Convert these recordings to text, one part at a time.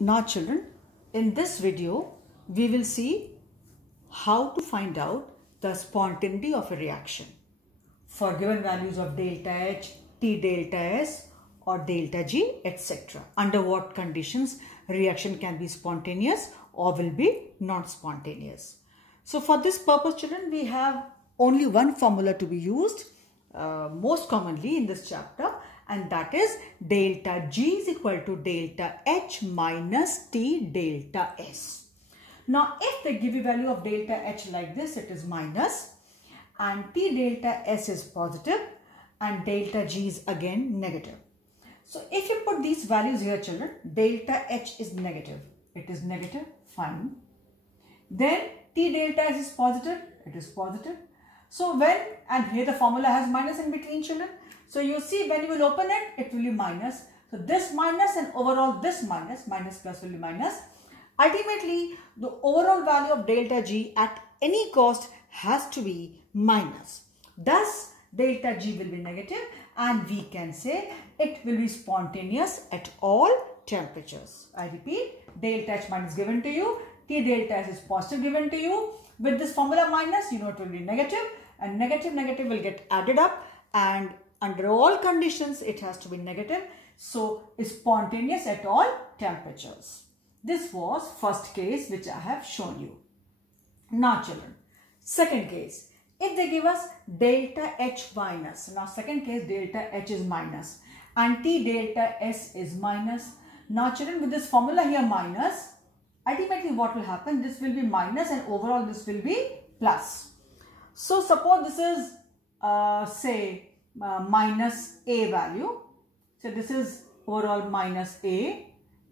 Now children, in this video, we will see how to find out the spontaneity of a reaction for given values of delta H, T delta S or delta G, etc. Under what conditions reaction can be spontaneous or will be not spontaneous. So for this purpose children, we have only one formula to be used most commonly in this chapter, and that is delta G is equal to delta H minus T delta S. Now if they give you value of delta H like this, it is minus, and T delta S is positive and delta G is again negative. So if you put these values here children, delta H is negative, it is negative, fine. Then T delta S is positive, it is positive. So when, and here the formula has minus in between children. So you see when you will open it, it will be minus. So this minus and overall this minus, minus plus will be minus. Ultimately, the overall value of delta G at any cost has to be minus. Thus, delta G will be negative and we can say it will be spontaneous at all temperatures. I repeat, delta H minus given to you, T delta S is positive given to you. With this formula minus, you know it will be negative, and negative will get added up, and under all conditions it has to be negative. So spontaneous at all temperatures. This was first case which I have shown you. Now children, second case, if they give us delta H minus, now second case delta H is minus and T delta S is minus. Now children, with this formula here minus, ultimately what will happen, this will be minus and overall this will be plus. So suppose this is minus A value. So this is overall minus A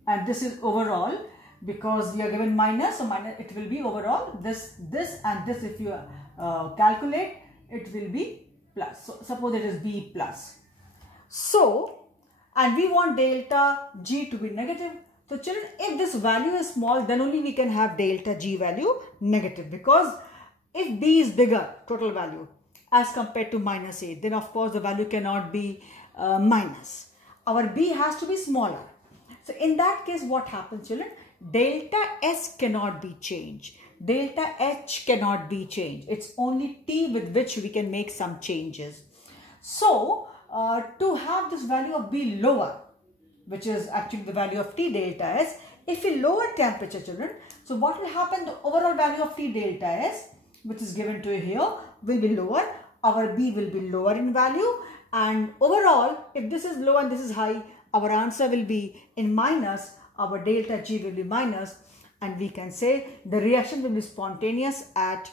and this is overall, because we are given minus, so minus, it will be overall this and this, if you calculate, it will be plus. So suppose it is B plus. So, and we want delta G to be negative. So children, if this value is small, then only we can have delta G value negative, because if B is bigger, total value, as compared to minus A, then of course the value cannot be minus. Our B has to be smaller. So in that case, what happens children? Delta S cannot be changed. Delta H cannot be changed. It's only T with which we can make some changes. So to have this value of B lower, which is actually the value of T delta S, if we lower temperature children, so what will happen? The overall value of T delta S, which is given to you here, will be lower. Our B will be lower in value, and overall, if this is low and this is high, our answer will be in minus. Our delta G will be minus, and we can say the reaction will be spontaneous at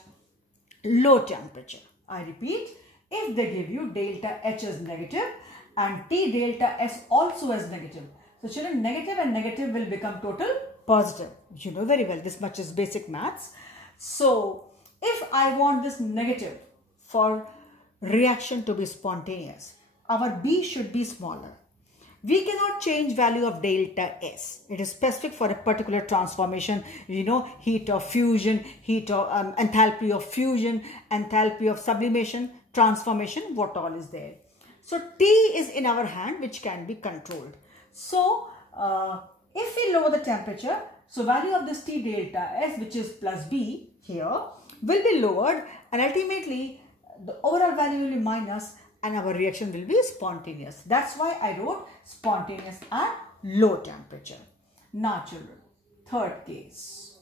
low temperature. I repeat, if they give you delta H as negative and T delta S also as negative, so children, negative and negative will become total positive. You know very well, this much is basic maths. So if I want this negative for reaction to be spontaneous, our B should be smaller. We cannot change value of delta S. It is specific for a particular transformation, you know, heat of fusion, heat of enthalpy of fusion, enthalpy of sublimation, transformation, what all is there. So T is in our hand, which can be controlled. So if we lower the temperature, so value of this T delta S, which is plus B here, will be lowered, and ultimately the overall value will be minus and our reaction will be spontaneous. That's why I wrote spontaneous at low temperature. Now children, third case.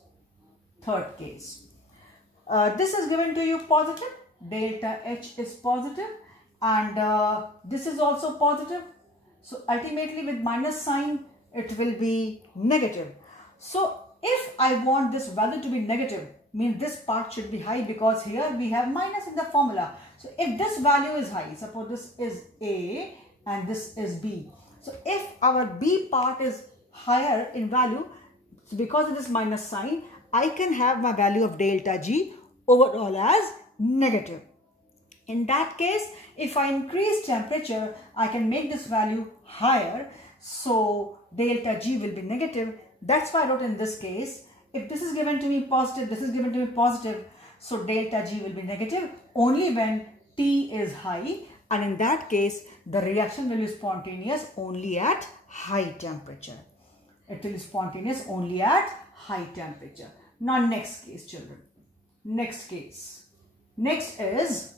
This is given to you positive, delta H is positive, and this is also positive. So ultimately with minus sign, it will be negative. So if I want this value to be negative, means this part should be high, because here we have minus in the formula. So if this value is high, suppose this is A and this is B. So if our B part is higher in value, so because of this minus sign, I can have my value of delta G overall as negative. In that case, if I increase temperature, I can make this value higher. So delta G will be negative. That's why I wrote in this case, if this is given to me positive, this is given to me positive, so delta G will be negative only when T is high, and in that case, the reaction will be spontaneous only at high temperature. It will be spontaneous only at high temperature. Now next case, children. Next case. Next is,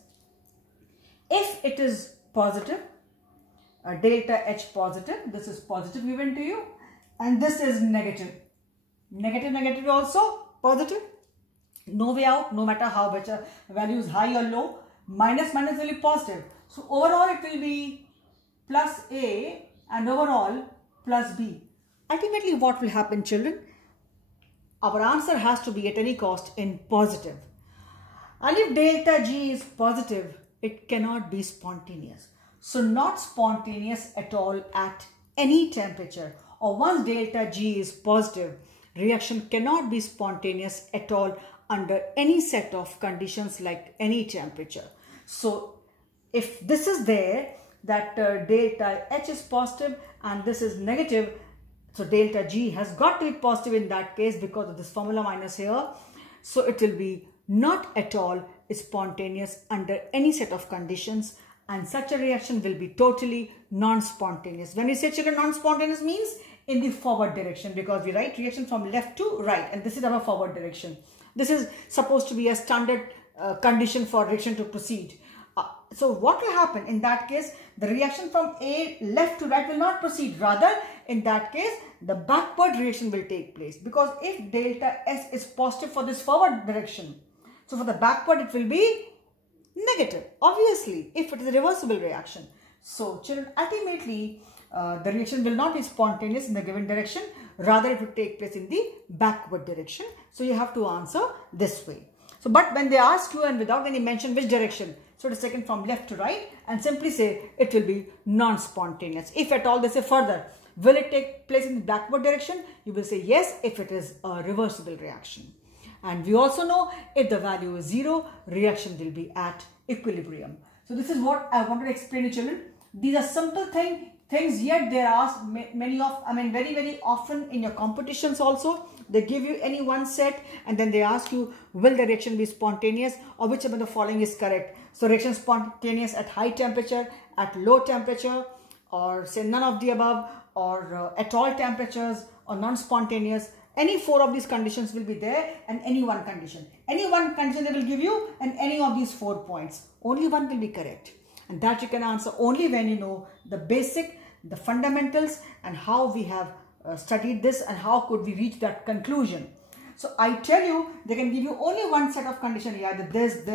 if it is positive, delta H positive, this is positive given to you, and this is negative. Negative also positive. No way out, no matter how much a value is high or low. Minus will be positive. So overall it will be plus A and overall plus B. Ultimately what will happen, children? Our answer has to be at any cost in positive. And if delta G is positive, it cannot be spontaneous. So not spontaneous at all at any temperature. Or once delta G is positive, reaction cannot be spontaneous at all under any set of conditions like any temperature. So if this is there, that delta H is positive and this is negative, so delta G has got to be positive in that case because of this formula minus here. So it will be not at all spontaneous under any set of conditions, and such a reaction will be totally non-spontaneous. When we say, children, non-spontaneous means in the forward direction, because we write reaction from left to right and this is our forward direction. This is supposed to be a standard condition for reaction to proceed. So what will happen in that case? The reaction from left to right will not proceed. Rather, in that case, the backward reaction will take place. Because if delta S is positive for this forward direction, so for the backward it will be negative, obviously, if it is a reversible reaction. So children, ultimately, the reaction will not be spontaneous in the given direction. Rather, it will take place in the backward direction. So you have to answer this way. So, but when they ask you and without any mention which direction, so it is taken from left to right and simply say it will be non-spontaneous. If at all they say further, will it take place in the backward direction? You will say yes if it is a reversible reaction. And we also know if the value is 0, reaction will be at equilibrium. So this is what I wanted to explain to children. These are simple things, yet they are asked very often in your competitions also. They give you any one set and then they ask you, will the reaction be spontaneous or which of the following is correct? So reaction spontaneous at high temperature, at low temperature, or say none of the above, or at all temperatures, or non-spontaneous. Any 4 of these conditions will be there, and any one condition. Any one condition they will give you, and any of these 4 points. Only one will be correct. And that you can answer only when you know the basic, the fundamentals, and how we have studied this and how could we reach that conclusion. So I tell you, they can give you only one set of condition, either this,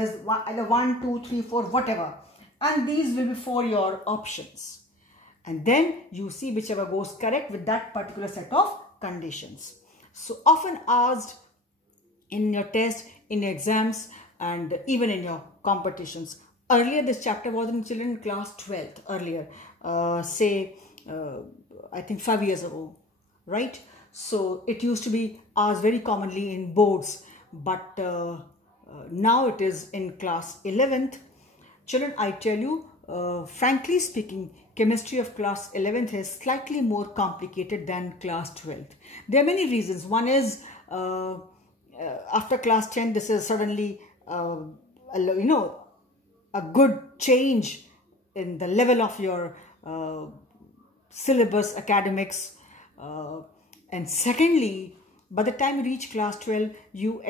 either 1, 2, 3, 4, whatever. And these will be for your options. And then you see whichever goes correct with that particular set of conditions. So often asked in your test, in your exams, and even in your competitions. Earlier this chapter was in children class 12th, earlier, I think 5 years ago, right? So it used to be asked very commonly in boards, but now it is in class 11th. Children, I tell you, frankly speaking, chemistry of class 11th is slightly more complicated than class 12th. There are many reasons. One is after class 10, this is suddenly, a good change in the level of your syllabus, academics. And secondly, by the time you reach class 12, you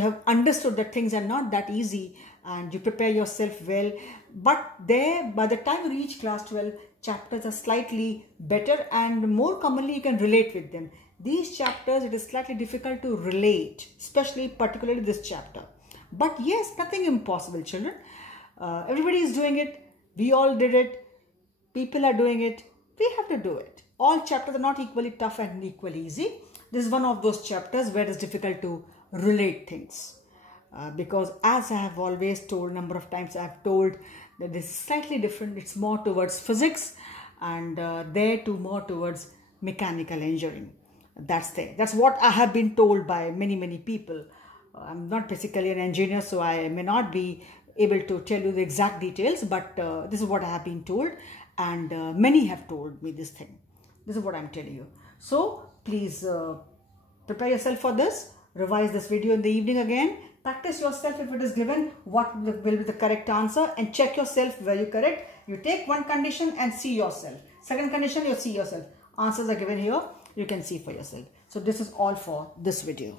have understood that things are not that easy and you prepare yourself well. But there, by the time you reach class 12, chapters are slightly better and more commonly you can relate with them. These chapters, it is slightly difficult to relate, particularly this chapter. But yes, nothing impossible, children. Everybody is doing it. We all did it. People are doing it. We have to do it. All chapters are not equally tough and equally easy. This is one of those chapters where it is difficult to relate things. Because as I have always told, number of times I have told that this is slightly different. It's more towards physics and there too more towards mechanical engineering. That's what I have been told by many people. I'm not basically an engineer, so I may not be able to tell you the exact details, but this is what I have been told, and many have told me this thing. This is what I'm telling you. So please prepare yourself for this. Revise this video in the evening again. Practice yourself if it is given what will be the correct answer, and check yourself where you correct. You take one condition and see yourself. Second condition, you see yourself. Answers are given here. You can see for yourself. So this is all for this video.